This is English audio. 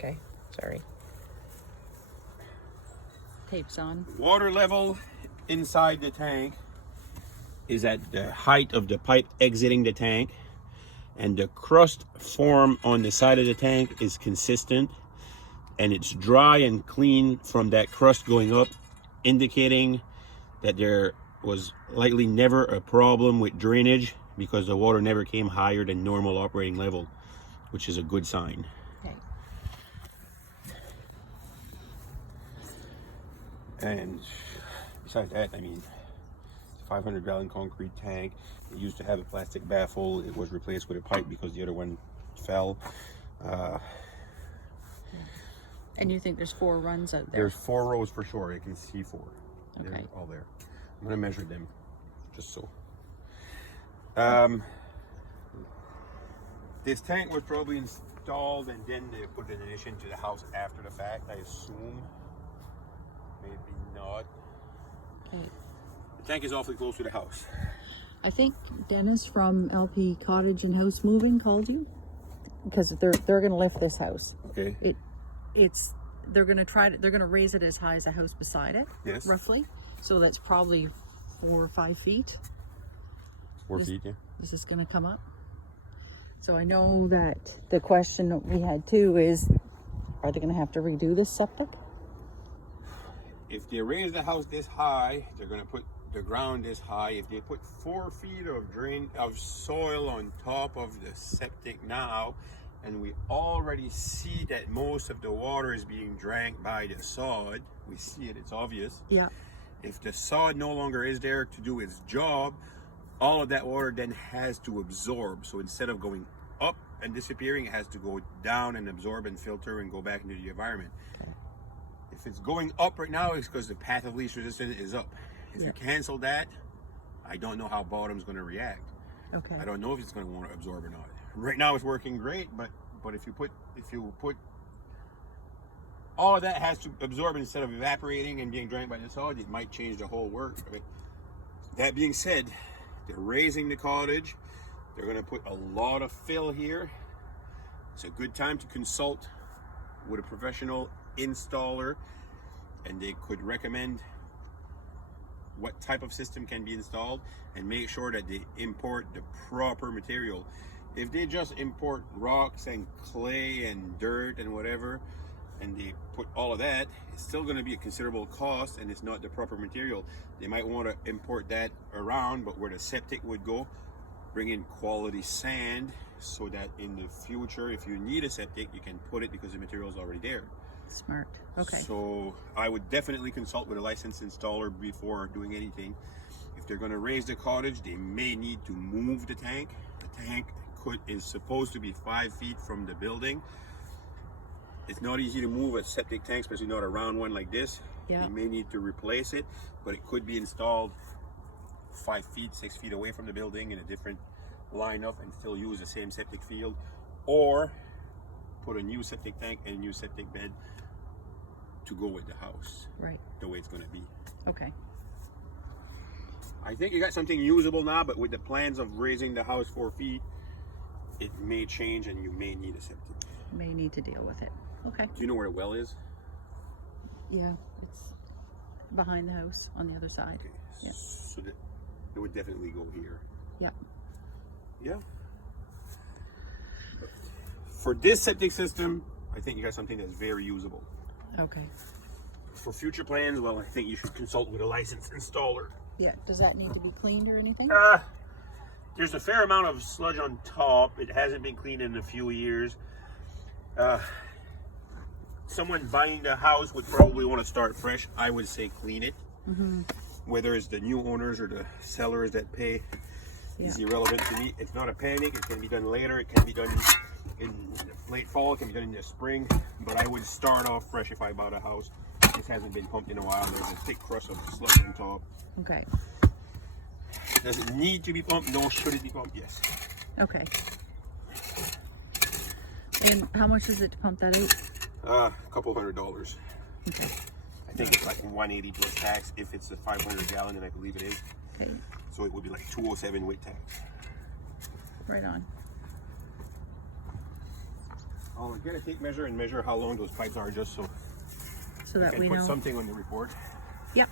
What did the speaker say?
Okay, sorry. Tape's on. Water level inside the tank is at the height of the pipe exiting the tank, and the crust form on the side of the tank is consistent, and it's dry and clean from that crust going up, indicating that there was likely never a problem with drainage because the water never came higher than normal operating level, which is a good sign. Okay. And besides that, I mean, 500 gallon concrete tank. It used to have a plastic baffle. It was replaced with a pipe because the other one fell. And you think there's 4 runs out there? There's 4 rows for sure. You can see 4. Okay. They're all there. I'm gonna measure them, just so. This tank was probably installed and then they put an addition to the house after the fact, I assume. Maybe not. Okay. The tank is awfully close to the house. I think Dennis from LP Cottage and House Moving called you because they're going to lift this house. Okay. They're going to raise it as high as the house beside it. Yes. Roughly. So that's probably 4 or 5 feet. 4 feet, yeah. This is going to come up. So I know that the question that we had too is, are they going to have to redo this septic? If they raise the house this high, they're going to put the ground this high. If they put 4 feet of soil on top of the septic now, and we already see that most of the water is being drank by the sod, we see it, it's obvious. Yeah. If the sod no longer is there to do its job, all of that water then has to absorb. So instead of going up and disappearing, it has to go down and absorb and filter and go back into the environment. Okay. If it's going up right now, it's because the path of least resistance is up. If you cancel that, I don't know how bottom's going to react. Okay. I don't know if it's going to want to absorb or not. Right now it's working great, but if you put all of that has to absorb instead of evaporating and being drank by the sod, it might change the whole work. But that being said, they're raising the cottage. They're going to put a lot of fill here. It's a good time to consult with a professional installer, and they could recommend what type of system can be installed and make sure that they import the proper material. If they just import rocks and clay and dirt and whatever, and they put all of that, it's still going to be a considerable cost and it's not the proper material. They might want to import that around, but where the septic would go, bring in quality sand so that in the future, if you need a septic, you can put it because the material is already there. Smart. Okay. So I would definitely consult with a licensed installer before doing anything. If they're going to raise the cottage, they may need to move the tank. The tank is supposed to be 5 feet from the building. It's not easy to move a septic tank, especially not a round one like this. Yeah. You may need to replace it, but it could be installed 5 feet, 6 feet away from the building in a different lineup and still use the same septic field, or put a new septic tank and a new septic bed to go with the house. Right. The way it's going to be. Okay. I think you got something usable now, but with the plans of raising the house 4 feet, it may change and you may need a septic. May need to deal with it. Okay. Do you know where the well is? Yeah, it's behind the house on the other side. Okay. Yeah. So that it would definitely go here. Yeah. Yeah. For this septic system, I think you got something that's very usable. Okay. For future plans, well, I think you should consult with a licensed installer. Yeah. Does that need to be cleaned or anything? There's a fair amount of sludge on top. It hasn't been cleaned in a few years. Someone buying the house would probably want to start fresh. I would say clean it. Mm-hmm. Whether it's the new owners or the sellers that pay is irrelevant to me. It's not a panic. It can be done later. It can be done in late fall. It can be done in the spring. But I would start off fresh if I bought a house. This hasn't been pumped in a while. There's a thick crust of sludge on top. Okay. Does it need to be pumped? No. Should it be pumped? Yes. Okay. And how much is it to pump that out? A couple $100. Okay. I think it's like 180 plus tax if it's a 500 gallon, and I believe it is. Okay. So it would be like 207 with tax. Right on. I'll get a tape measure and measure how long those pipes are, just so So I that can we put know. something on the report. Yep.